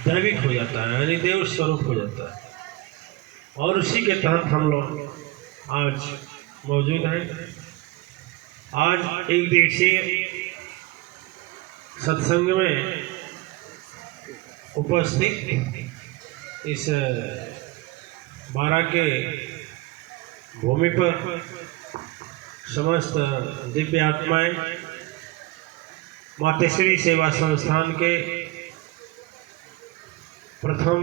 दैविक हो जाता है, यानी देव स्वरूप हो जाता है। और उसी के तहत हम लोग आज मौजूद हैं। आज एक दिवसीय सत्संग में उपस्थित इस बारह के भूमि पर समस्त दिव्य आत्माएं मातेश्वरी सेवा संस्थान के प्रथम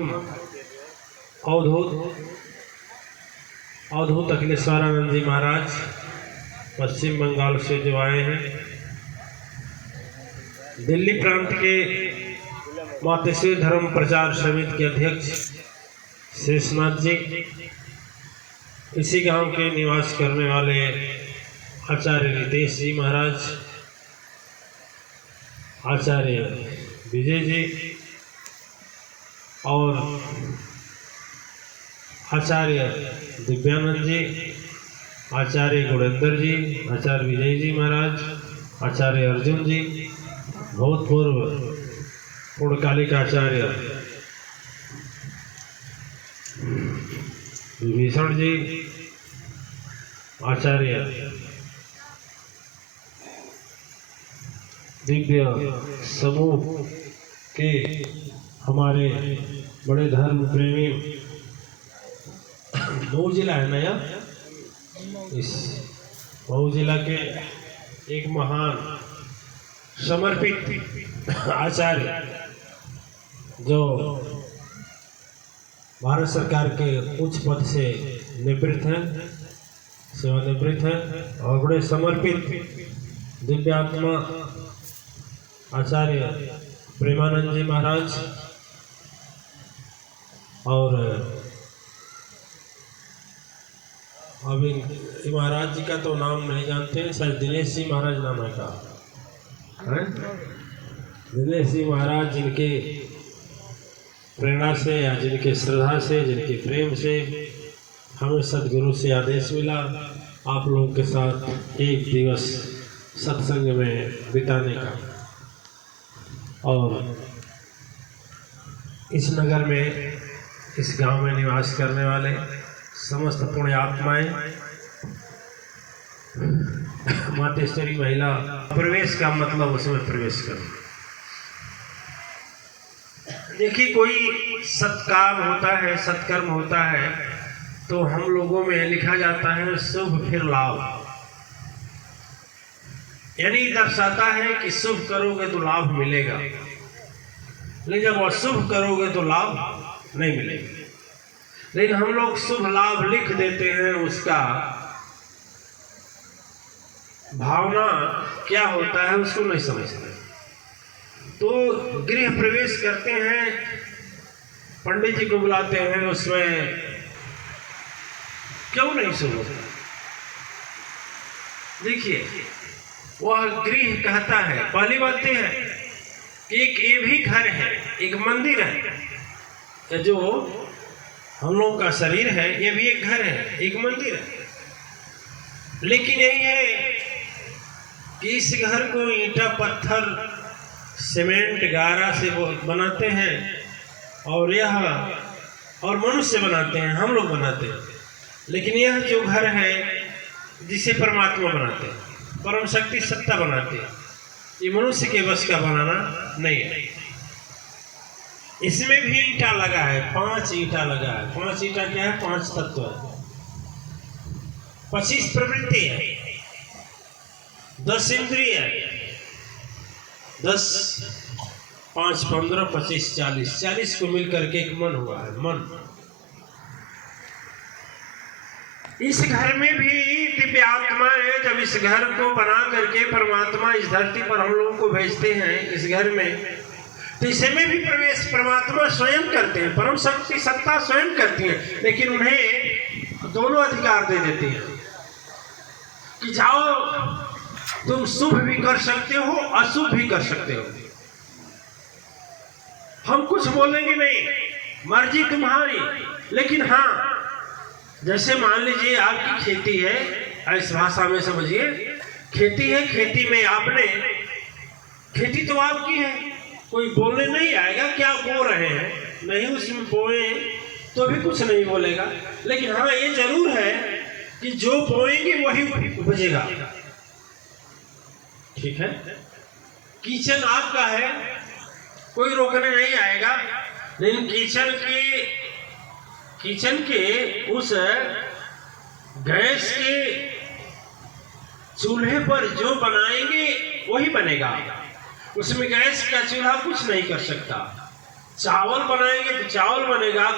अवधूत अखिलेश्वरानंद जी महाराज पश्चिम बंगाल से जो आए हैं, दिल्ली प्रांत के मातेश्वरी धर्म प्रचार समिति के अध्यक्ष शेषनाथ जी, इसी गांव के निवास करने वाले आचार्य रितेश जी महाराज, आचार्य विजय जी और आचार्य दिव्यानंद जी, आचार्य गुणेंद्र जी, आचार्य विजय जी महाराज, आचार्य अर्जुन जी, भूतपूर्व पूर्णकालिक आचार्य विभीषण जी, आचार्य दिव्य समूह के हमारे बड़े धर्म प्रेमी, मऊ जिला है ना यार, इस मऊ जिला के एक महान समर्पित आचार्य जो भारत सरकार के उच्च पद से निवृत्त हैं, सेवानिवृत्त हैं और बड़े समर्पित दिव्यात्मा आचार्य प्रेमानंद जी महाराज और अभी महाराज जी का तो नाम नहीं जानते हैं, शायद दिनेश जी महाराज नाम है का है? दिनेश जी महाराज, जिनके प्रेरणा से या जिनके श्रद्धा से, जिनके प्रेम से हमें सदगुरु से आदेश मिला आप लोगों के साथ एक दिवस सत्संग में बिताने का। और इस नगर में, इस गांव में निवास करने वाले समस्त पुण्य आत्माएं, मातेश्वरी महिला प्रवेश का मतलब उसमें प्रवेश करना। देखिए, कोई सत्काम होता है, सत्कर्म होता है तो हम लोगों में लिखा जाता है शुभ फिर लाभ, यानी दर्शाता है कि शुभ करोगे तो लाभ मिलेगा, लेकिन जब अशुभ करोगे तो लाभ नहीं मिलेगा। लेकिन हम लोग शुभ लाभ लिख देते हैं, उसका भावना क्या होता है उसको नहीं समझते। तो गृह प्रवेश करते हैं, पंडित जी को बुलाते हैं, उसमें क्यों नहीं शुभ होता? देखिए, वह गृह कहता है, पहली बात यह है कि एक ये भी घर है, एक मंदिर है, जो हम लोगों का शरीर है ये भी एक घर है, एक मंदिर है। लेकिन यही है कि इस घर को ईंटा पत्थर सीमेंट गारा से वो बनाते हैं और यह और मनुष्य बनाते हैं, हम लोग बनाते हैं। लेकिन यह जो घर है जिसे परमात्मा बनाते हैं, परम शक्ति सत्ता बनाते हैं, ये मनुष्य के बस का बनाना नहीं है। इसमें भी ईंटा लगा है, 5 ईंटा लगा है। 5 ईंटा क्या है? 5 तत्व है, 25 प्रवृत्ति है, 10 इंद्रिय है, 10 5 15 25 40 को मिलकर के एक मन हुआ है। मन, इस घर में भी दिव्य आत्मा है। जब इस घर को बना करके परमात्मा इस धरती पर हम लोगों को भेजते हैं इस घर में, तो इसमें भी प्रवेश परमात्मा स्वयं करते हैं, परम शक्ति सत्ता स्वयं करती है। लेकिन उन्हें दोनों अधिकार दे देते हैं कि जाओ, तुम शुभ भी कर सकते हो, अशुभ भी कर सकते हो, हम कुछ बोलेंगे नहीं, मर्जी तुम्हारी। लेकिन हाँ, जैसे मान लीजिए आपकी खेती है, इस भाषा में समझिए, खेती है, खेती में आपने, खेती तो आपकी है, कोई बोलने नहीं आएगा क्या बो रहे हैं, नहीं उसमें बोए तो भी कुछ नहीं बोलेगा। लेकिन हाँ ये जरूर है कि जो बोएंगे वही उपजेगा। ठीक है, किचन आपका है, कोई रोकने नहीं आएगा, लेकिन किचन के उस गैस के चूल्हे पर जो बनाएंगे वही बनेगा, उसमें गैस का चूल्हा कुछ नहीं कर सकता। चावल बनाएंगे तो चावल बनेगा।